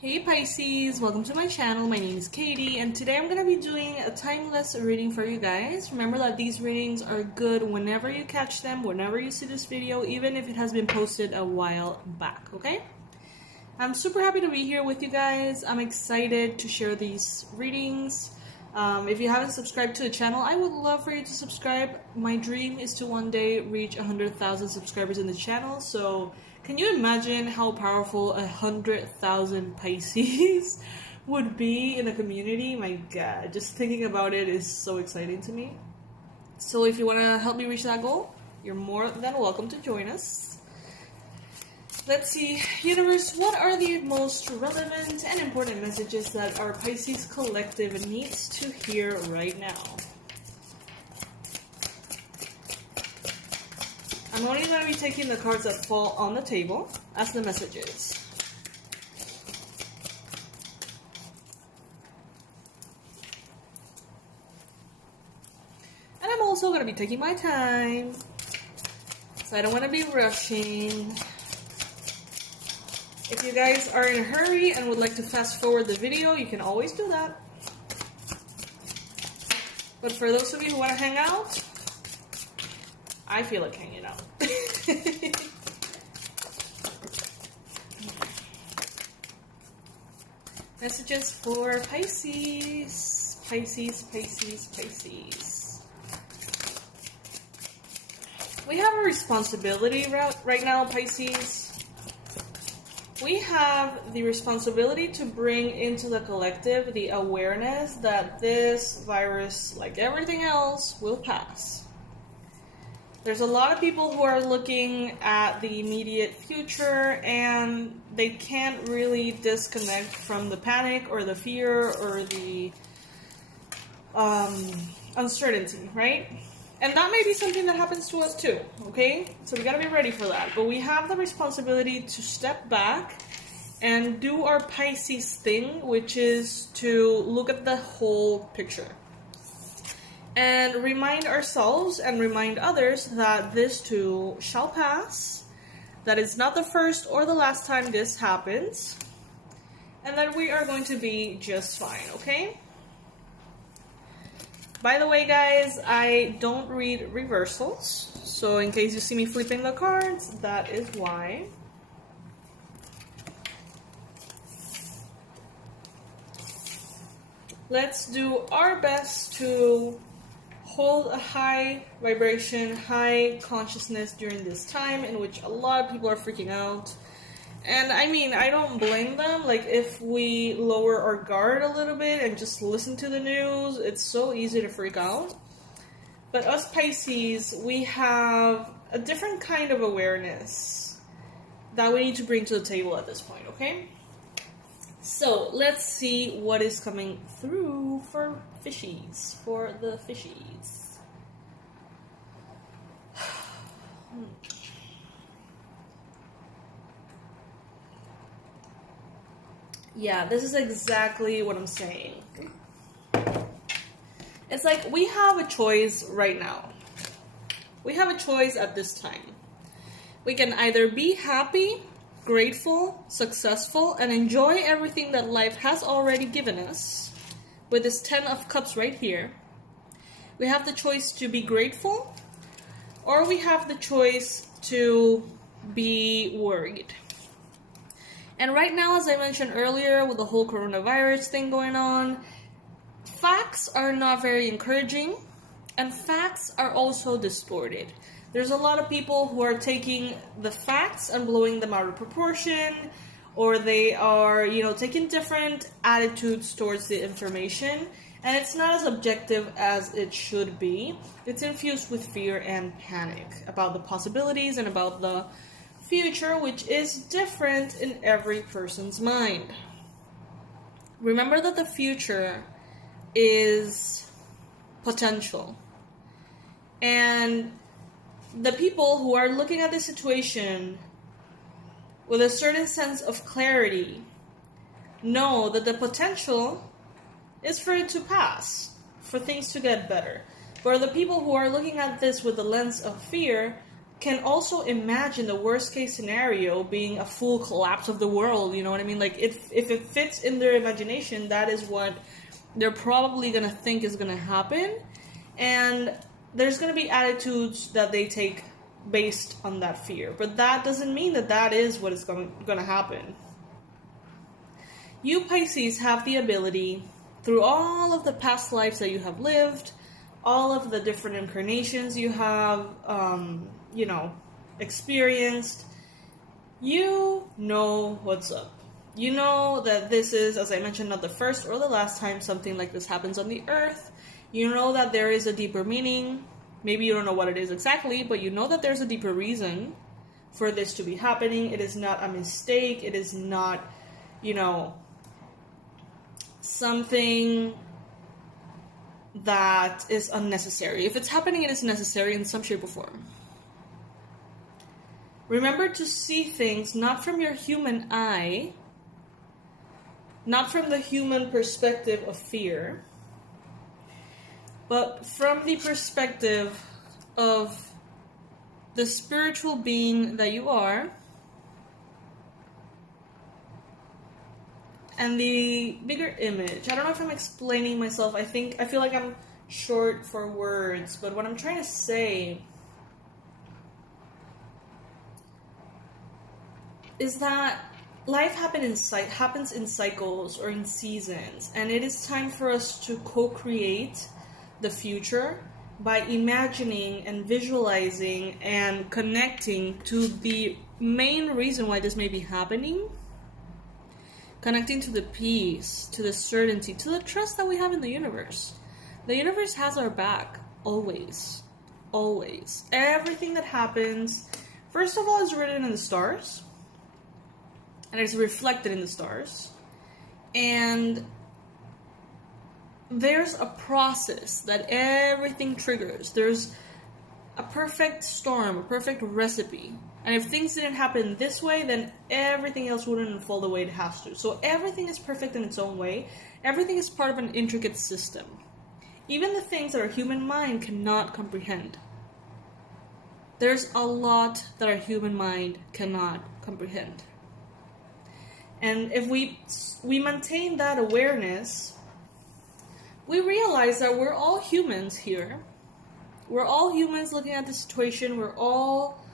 Hey Pisces, welcome to my channel. My name is Katie and today I'm going to be doing a timeless reading for you guys. Remember that these readings are good whenever you catch them, whenever you see this video, even if it has been posted a while back, okay? I'm super happy to be here with you guys. I'm excited to share these readings. If you haven't subscribed to the channel, I would love for you to subscribe. My dream is to one day reach 100,000 subscribers in the channel, so can you imagine how powerful 100,000 Pisces would be in a community? My god, just thinking about it is so exciting to me. So if you want to help me reach that goal, you're more than welcome to join us. Let's see, universe, what are the most relevant and important messages that our Pisces collective needs to hear right now? I'm only going to be taking the cards that fall on the table as the messages. And I'm also going to be taking my time, so I don't want to be rushing. If you guys are in a hurry and would like to fast forward the video, you can always do that. But for those of you who want to hang out, I feel like hanging out. Messages for Pisces. Pisces. We have a responsibility right now, Pisces. We have the responsibility to bring into the collective the awareness that this virus, like everything else, will pass. There's a lot of people who are looking at the immediate future and they can't really disconnect from the panic or the fear or the uncertainty, right? And that may be something that happens to us too, okay? So we gotta be ready for that. But we have the responsibility to step back and do our Pisces thing, which is to look at the whole picture. And remind ourselves and remind others that this too shall pass, that it's not the first or the last time this happens, and that we are going to be just fine, okay? By the way, guys, I don't read reversals, so in case you see me flipping the cards, that is why. Let's do our best to hold a high vibration, high consciousness during this time in which a lot of people are freaking out. And I mean, I don't blame them. Like, if we lower our guard a little bit and just listen to the news, it's so easy to freak out. But us Pisces, we have a different kind of awareness that we need to bring to the table at this point, okay? So, let's see what is coming through for fishies, for the fishies. Yeah, this is exactly what I'm saying. It's like we have a choice right now. We have a choice at this time. We can either be happy, grateful, successful, and enjoy everything that life has already given us. With this 10 of Cups right here, we have the choice to be grateful, or we have the choice to be worried. And right now, as I mentioned earlier, with the whole coronavirus thing going on, facts are not very encouraging, and facts are also distorted. There's a lot of people who are taking the facts and blowing them out of proportion, or they are, taking different attitudes towards the information, and it's not as objective as it should be. It's infused with fear and panic about the possibilities and about the future, which is different in every person's mind. Remember that the future is potential. And the people who are looking at the situation with a certain sense of clarity know that the potential is for it to pass, for things to get better. For the people who are looking at this with the lens of fear, can also imagine the worst case scenario being a full collapse of the world, you know what I mean? Like, if it fits in their imagination, that is what they're probably going to think is going to happen. And there's going to be attitudes that they take based on that fear. But that doesn't mean that that is what is going to happen. You Pisces have the ability, through all of the past lives that you have lived, all of the different incarnations you have, experienced, you know what's up. You know that this is, as I mentioned, not the first or the last time something like this happens on the earth. You know that there is a deeper meaning. Maybe you don't know what it is exactly, but you know that there's a deeper reason for this to be happening. It is not a mistake. It is not, something that is unnecessary. If it's happening, it is necessary in some shape or form. Remember to see things not from your human eye, not from the human perspective of fear, but from the perspective of the spiritual being that you are, and the bigger image. I don't know if I'm explaining myself. I feel like I'm short for words, but what I'm trying to say is that life happens in cycles or in seasons, and it is time for us to co-create the future by imagining and visualizing and connecting to the main reason why this may be happening. Connecting to the peace, to the certainty, to the trust that we have in the universe. The universe has our back, always. Always. Everything that happens, first of all, is written in the stars. And it's reflected in the stars. And there's a process that everything triggers. There's a perfect storm, a perfect recipe. And if things didn't happen this way, then everything else wouldn't unfold the way it has to. So everything is perfect in its own way. Everything is part of an intricate system. Even the things that our human mind cannot comprehend. There's a lot that our human mind cannot comprehend. And if we maintain that awareness, we realize that we're all humans here. We're all humans looking at the situation. We're all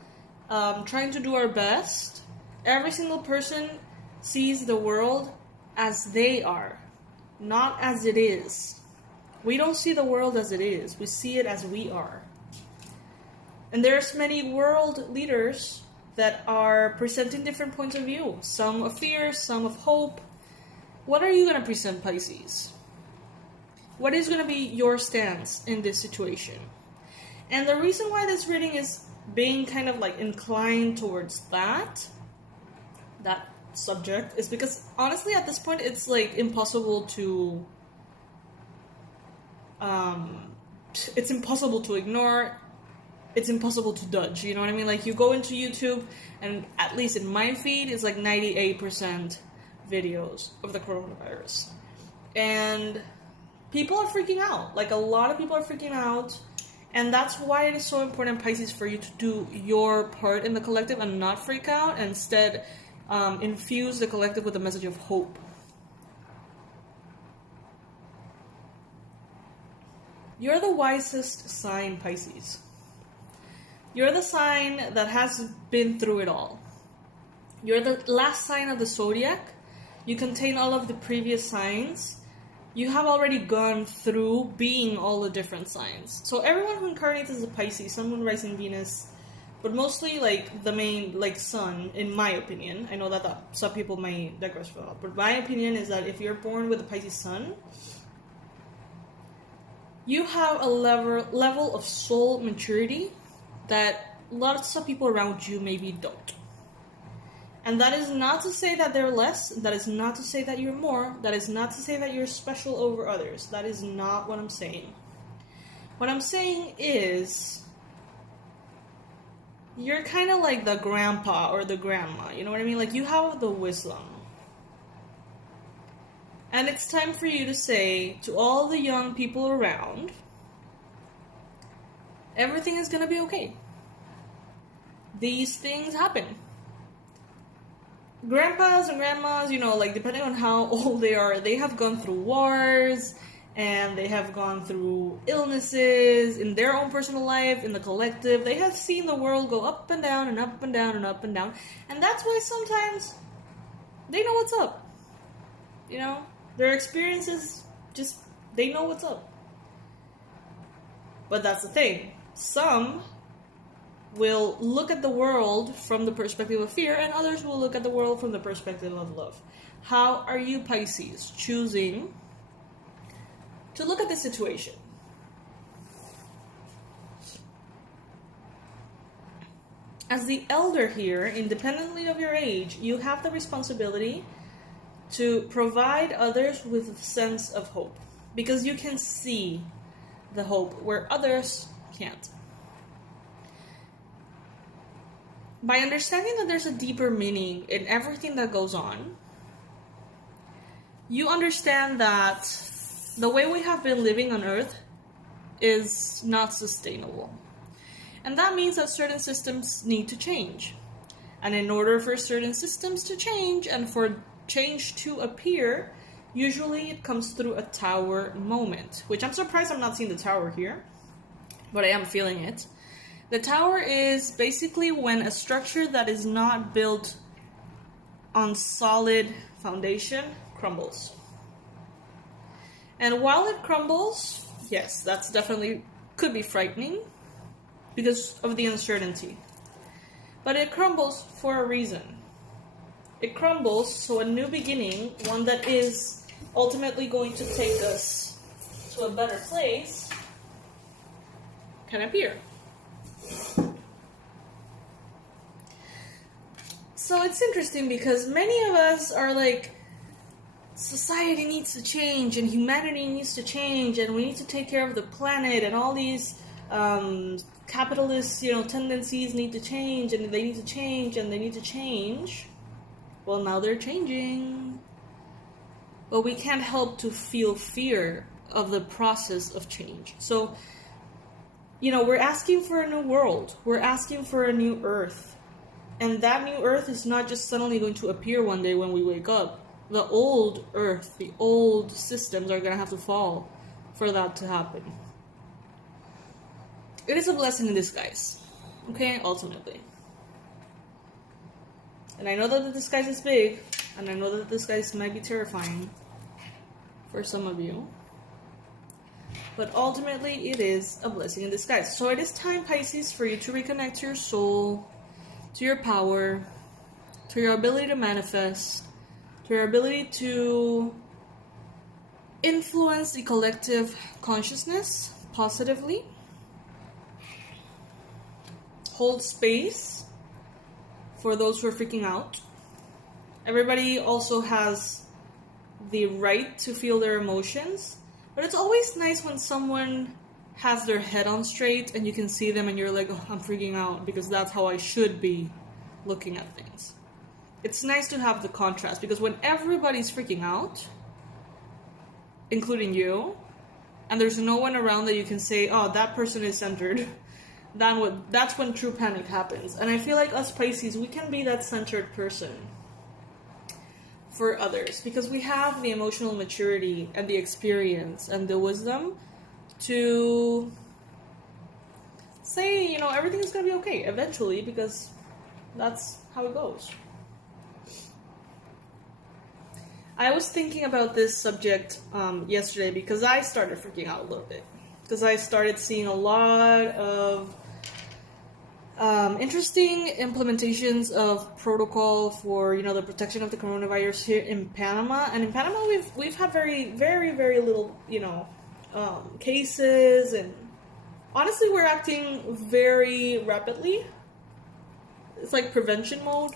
trying to do our best. Every single person sees the world as they are, not as it is. We don't see the world as it is. We see it as we are. And there's many world leaders that are presenting different points of view. Some of fear, some of hope. What are you going to present, Pisces? What is going to be your stance in this situation? And the reason why this reading is being kind of like inclined towards that subject is because honestly at this point it's like impossible to ignore. It's impossible to dodge, you know what I mean? Like, you go into YouTube and at least in my feed it's like 98% videos of the coronavirus, and people are freaking out. Like, a lot of people are freaking out. And that's why it is so important, Pisces, for you to do your part in the collective and not freak out. And instead, infuse the collective with a message of hope. You're the wisest sign, Pisces. You're the sign that has been through it all. You're the last sign of the zodiac. You contain all of the previous signs. You have already gone through being all the different signs. So everyone who incarnates as a Pisces, Sun, Moon, Rising, Venus, but mostly like the main, like Sun, in my opinion. I know that some people may digress for that, but my opinion is that if you're born with a Pisces Sun, you have a level of soul maturity that lots of people around you maybe don't. And that is not to say that they're less. That is not to say that you're more. That is not to say that you're special over others. That is not what I'm saying. What I'm saying is, you're kind of like the grandpa or the grandma. You know what I mean? Like, you have the wisdom. And it's time for you to say to all the young people around, everything is going to be okay. these things happen. Grandpas and grandmas, like depending on how old they are, they have gone through wars and they have gone through illnesses in their own personal life, in the collective. They have seen the world go up and down and up and down and up and down. And that's why sometimes they know what's up. Their experiences just, they know what's up. But that's the thing. Some will look at the world from the perspective of fear, and others will look at the world from the perspective of love. How are you, Pisces, choosing to look at the situation? As the elder here, independently of your age, you have the responsibility to provide others with a sense of hope, because you can see the hope where others can't. By understanding that there's a deeper meaning in everything that goes on, you understand that the way we have been living on Earth is not sustainable. And that means that certain systems need to change. And in order for certain systems to change and for change to appear, usually it comes through a tower moment, which I'm surprised I'm not seeing the tower here, but I am feeling it. The tower is basically when a structure that is not built on solid foundation crumbles. And while it crumbles, yes, that's definitely could be frightening because of the uncertainty. But it crumbles for a reason. It crumbles so a new beginning, one that is ultimately going to take us to a better place, can appear. So it's interesting because many of us are like, society needs to change and humanity needs to change and we need to take care of the planet and all these capitalist tendencies need to change and they need to change and they need to change. Well, now they're changing. But we can't help to feel fear of the process of change. So, we're asking for a new world. We're asking for a new earth. And that new earth is not just suddenly going to appear one day when we wake up. The old earth, the old systems are going to have to fall for that to happen. It is a blessing in disguise. Okay, ultimately. And I know that the disguise is big, and I know that the disguise might be terrifying for some of you. But ultimately, it is a blessing in disguise. So it is time, Pisces, for you to reconnect to your soul, to your power, to your ability to manifest, to your ability to influence the collective consciousness positively. Hold space for those who are freaking out. Everybody also has the right to feel their emotions, but it's always nice when someone has their head on straight and you can see them and you're like, oh, I'm freaking out because that's how I should be looking at things. It's nice to have the contrast because when everybody's freaking out, including you, and there's no one around that you can say, oh, that person is centered, that's when true panic happens. And I feel like us Pisces, we can be that centered person for others because we have the emotional maturity and the experience and the wisdom to say, everything is going to be okay eventually because that's how it goes. I was thinking about this subject yesterday because I started freaking out a little bit. Because I started seeing a lot of interesting implementations of protocol for, the protection of the coronavirus here in Panama. And in Panama, we've had very, very, very little, cases. And honestly, we're acting very rapidly. It's like prevention mode.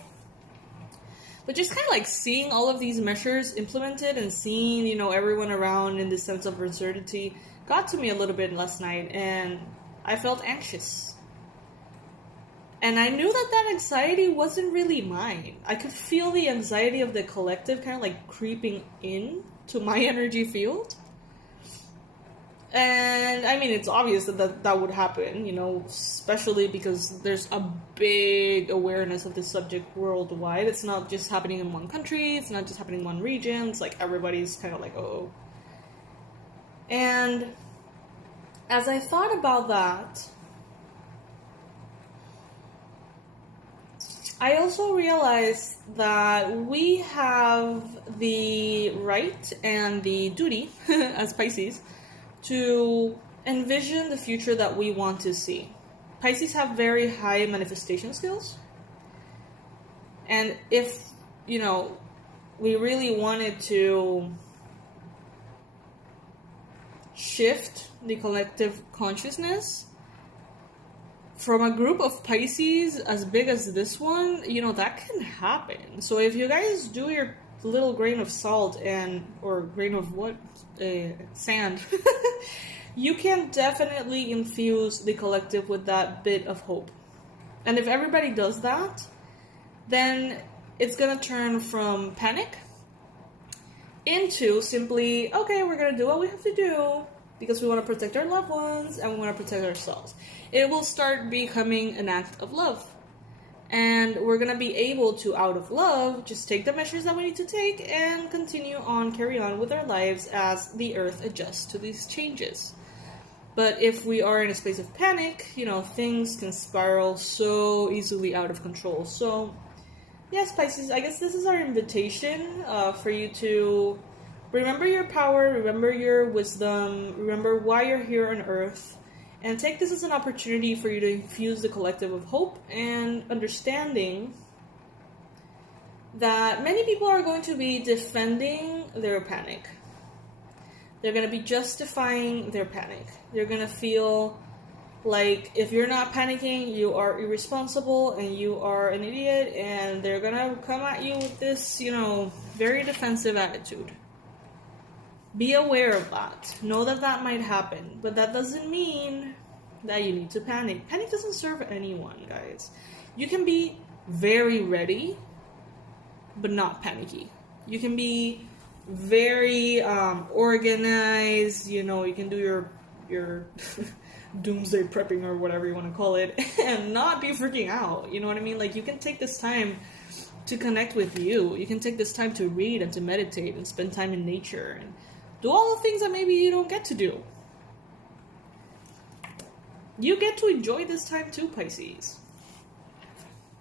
But just kind of like seeing all of these measures implemented and seeing, everyone around in this sense of uncertainty got to me a little bit last night, and I felt anxious. And I knew that anxiety wasn't really mine. I could feel the anxiety of the collective kind of like creeping in to my energy field. And I mean, it's obvious that would happen, you know, especially because there's a big awareness of this subject worldwide. It's not just happening in one country, it's not just happening in one region, it's like everybody's kind of like, oh. And as I thought about that, I also realized that we have the right and the duty as Pisces to envision the future that we want to see. Pisces have very high manifestation skills. And if, you know, we really wanted to shift the collective consciousness from a group of Pisces as big as this one, you know, that can happen. So if you guys do your little grain of salt or grain of what? Sand, you can definitely infuse the collective with that bit of hope. And if everybody does that, then it's gonna turn from panic into simply, okay, we're gonna do what we have to do because we want to protect our loved ones and we want to protect ourselves. It will start becoming an act of love. And we're going to be able to, out of love, just take the measures that we need to take and carry on with our lives as the earth adjusts to these changes. But if we are in a space of panic, you know, things can spiral so easily out of control. So, yes, Pisces, I guess this is our invitation for you to remember your power, remember your wisdom, remember why you're here on earth. And take this as an opportunity for you to infuse the collective of hope and understanding that many people are going to be defending their panic. They're going to be justifying their panic. They're going to feel like if you're not panicking, you are irresponsible and you are an idiot, and they're going to come at you with this, you know, very defensive attitude. Be aware of that. Know that that might happen. But that doesn't mean that you need to panic. Panic doesn't serve anyone, guys. You can be very ready, but not panicky. You can be very organized. You know, you can do your doomsday prepping or whatever you want to call it and not be freaking out. You know what I mean? Like, you can take this time to connect with you. You can take this time to read and to meditate and spend time in nature and do all the things that maybe you don't get to do. You get to enjoy this time too, Pisces.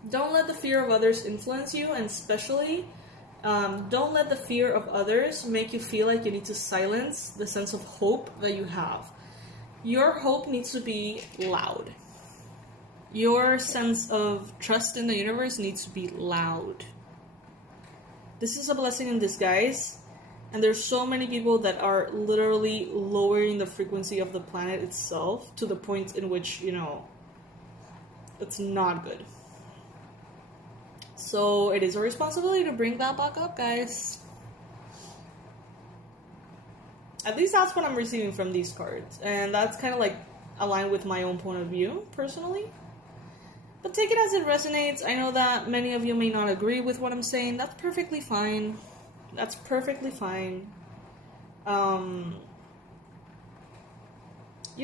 Don't let the fear of others influence you, and especially, don't let the fear of others make you feel like you need to silence the sense of hope that you have. Your hope needs to be loud. Your sense of trust in the universe needs to be loud. This is a blessing in disguise. And there's so many people that are literally lowering the frequency of the planet itself to the point in which, you know, it's not good. So it is our responsibility to bring that back up, guys. At least that's what I'm receiving from these cards. And that's kind of like aligned with my own point of view, personally. But take it as it resonates. I know that many of you may not agree with what I'm saying. That's perfectly fine. That's perfectly fine. You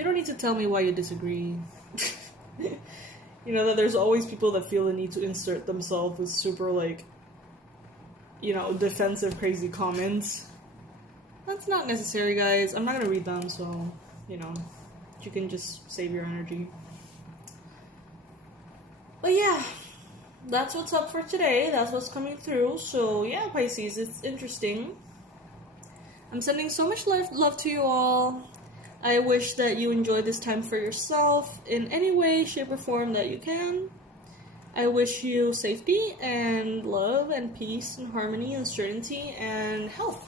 don't need to tell me why you disagree. You know that there's always people that feel the need to insert themselves with super, like, you know, defensive, crazy comments. That's not necessary, guys. I'm not gonna read them, so, you know, you can just save your energy. But yeah. That's what's up for today. That's what's coming through. So yeah, Pisces, it's interesting. I'm sending so much love to you all. I wish that you enjoy this time for yourself in any way, shape, or form that you can. I wish you safety and love and peace and harmony and certainty and health.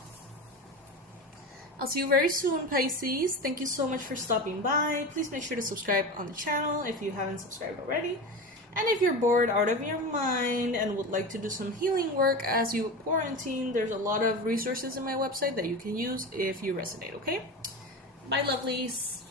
I'll see you very soon, Pisces. Thank you so much for stopping by. Please make sure to subscribe on the channel if you haven't subscribed already. And if you're bored out of your mind and would like to do some healing work as you quarantine, there's a lot of resources in my website that you can use if you resonate, okay? Bye, lovelies.